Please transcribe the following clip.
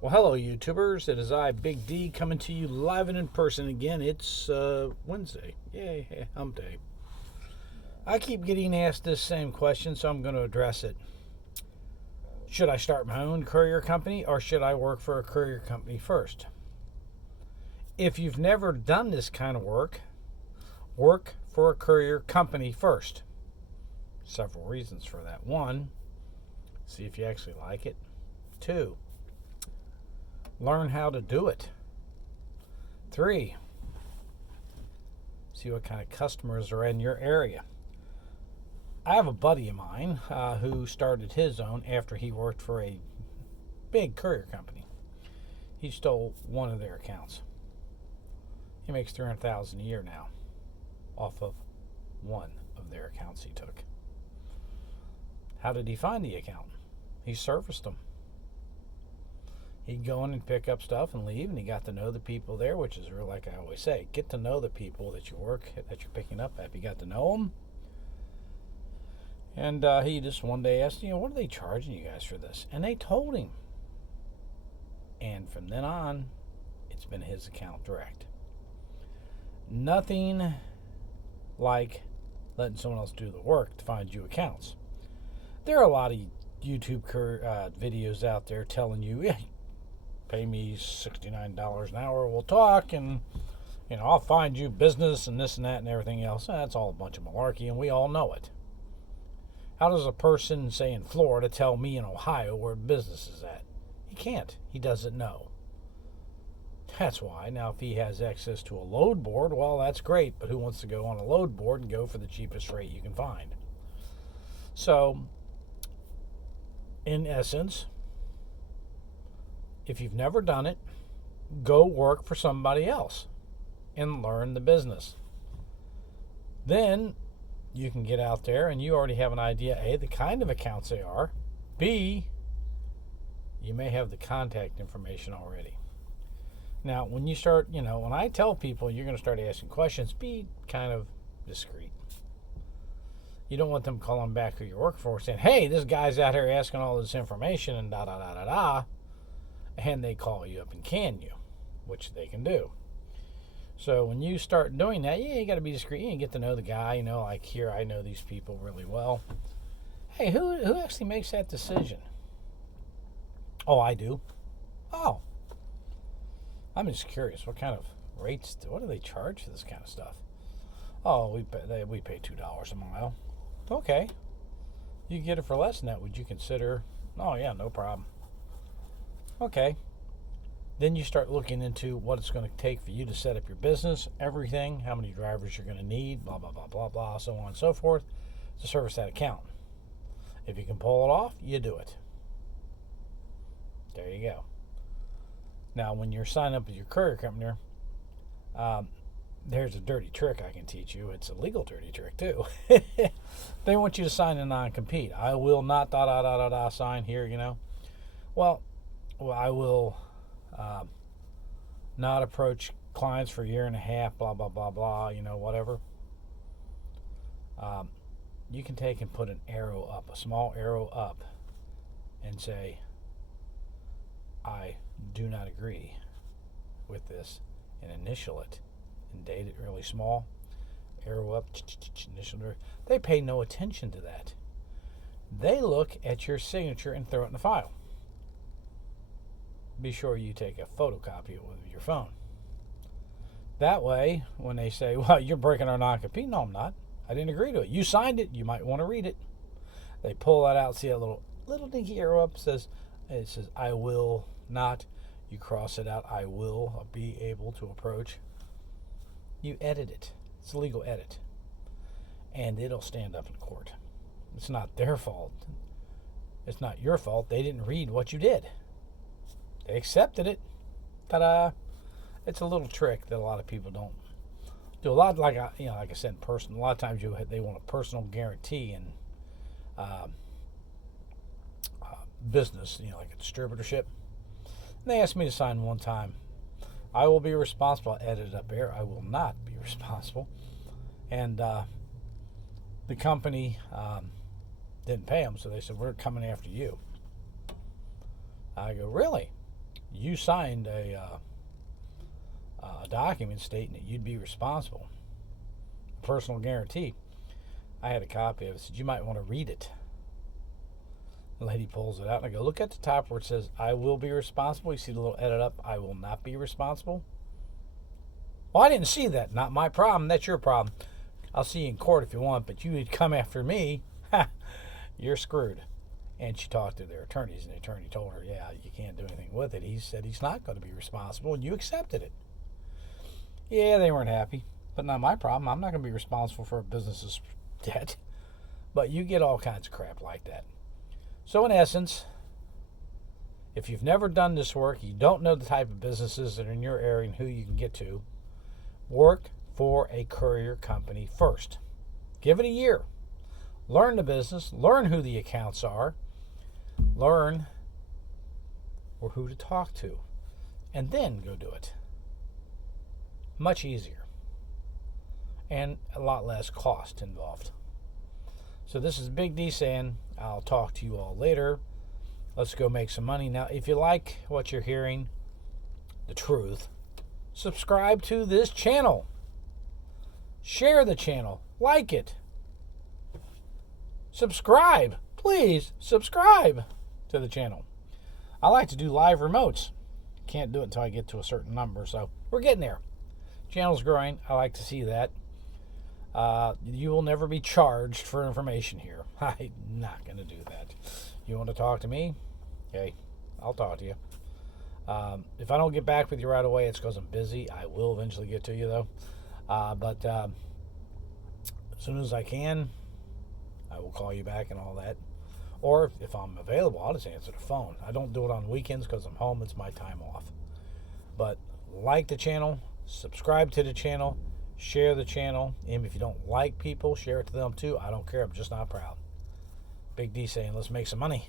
Well, hello, YouTubers. It is I, Big D, coming to you live and in person again. It's Wednesday. Yay, hump day. I keep getting asked this same question, so I'm going to address it. Should I start my own courier company or should I work for a courier company first? If you've never done this kind of work for a courier company first. Several reasons for that. One, see if you actually like it. Two, learn how to do it. Three, see what kind of customers are in your area. I have a buddy of mine who started his own after he worked for a big courier company. He stole one of their accounts. He makes $300,000 a year now off of one of their accounts he took. How did he find the account? He serviced them. He'd go in and pick up stuff and leave, and he got to know the people there, which is real, like I always say, get to know the people that you're picking up at. You got to know them. And he just one day asked, what are they charging you guys for this? And they told him. And from then on, it's been his account direct. Nothing like letting someone else do the work to find you accounts. There are a lot of YouTube videos out there telling you, yeah, pay me $69 an hour, we'll talk, and I'll find you business and this and that and everything else. That's all a bunch of malarkey, and we all know it. How does a person, say in Florida, tell me in Ohio where business is at? He can't. He doesn't know. That's why. Now, if he has access to a load board, well, that's great, but who wants to go on a load board and go for the cheapest rate you can find? So, in essence, if you've never done it, go work for somebody else and learn the business. Then you can get out there and you already have an idea, A, the kind of accounts they are, B, you may have the contact information already. Now, when you start, when I tell people you're going to start asking questions, be kind of discreet. You don't want them calling back who you work for saying, hey, this guy's out here asking all this information and da-da-da-da-da, and they call you up and can you, which they can do. So when you start doing that, you got to be discreet. You get to know the guy. Like here, I know these people really well. Hey, who actually makes that decision? Oh, I do. Oh, I'm just curious. What kind of rates? What do they charge for this kind of stuff? Oh, we pay $2 a mile. Okay, you can get it for less than that. Would you consider? Oh yeah, no problem. Okay. Then you start looking into what it's going to take for you to set up your business, everything, how many drivers you're going to need, blah, blah, blah, blah, blah, so on and so forth, to service that account. If you can pull it off, you do it. There you go. Now, when you're signing up with your courier company, there's a dirty trick I can teach you. It's a legal dirty trick, too. They want you to sign a non-compete. I will not sign here, Well, I will not approach clients for a year and a half, blah, blah, blah, blah, whatever. You can take and put an arrow up, a small arrow up, and say, I do not agree with this, and initial it, and date it really small, arrow up, initial. They pay no attention to that. They look at your signature and throw it in the file. Be sure you take a photocopy of it with your phone. That way, when they say, well, you're breaking our non-compete, no, I'm not. I didn't agree to it. You signed it. You might want to read it. They pull that out. See that little dinky arrow up? It says, I will not. You cross it out. I will be able to approach. You edit it. It's a legal edit. And it'll stand up in court. It's not their fault. It's not your fault. They didn't read what you did. They accepted it. Ta-da! It's a little trick that a lot of people don't do. A lot, like I said, in person. A lot of times they want a personal guarantee in business, like a distributorship. And they asked me to sign one time. I will be responsible. I edited up there. I will not be responsible. And the company didn't pay them, so they said, we're coming after you. I go, really? you signed a document stating that you'd be responsible. A personal guarantee. I had a copy of it. Said, you might want to read it. The lady pulls it out, and I go, look at the top where it says, I will be responsible. You see the little edit up, I will not be responsible. Well, I didn't see that. Not my problem. That's your problem. I'll see you in court if you want, but you would come after me. You're screwed. And she talked to their attorneys, and the attorney told her, yeah, you can't do anything with it. He said he's not going to be responsible, and you accepted it. Yeah, they weren't happy, but not my problem. I'm not going to be responsible for a business's debt. But you get all kinds of crap like that. So in essence, if you've never done this work, you don't know the type of businesses that are in your area and who you can get to, work for a courier company first. Give it a year. Learn the business, learn who the accounts are, learn or who to talk to, and then go do it. Much easier and a lot less cost involved. So this is Big D saying, I'll talk to you all later. Let's go make some money. Now, if you like what you're hearing, the truth, subscribe to this channel. Share the channel. Like it. Subscribe. Please subscribe to the channel. I like to do live remotes. Can't do it until I get to a certain number, so we're getting there. Channel's growing. I like to see that. You will never be charged for information here. I'm not going to do that. You want to talk to me? Okay, I'll talk to you. If I don't get back with you right away, it's because I'm busy. I will eventually get to you, though. But as soon as I can, I will call you back and all that. Or if I'm available, I'll just answer the phone. I don't do it on weekends because I'm home. It's my time off. But like the channel, subscribe to the channel, share the channel. And if you don't like people, share it to them too. I don't care. I'm just not proud. Big D saying, let's make some money.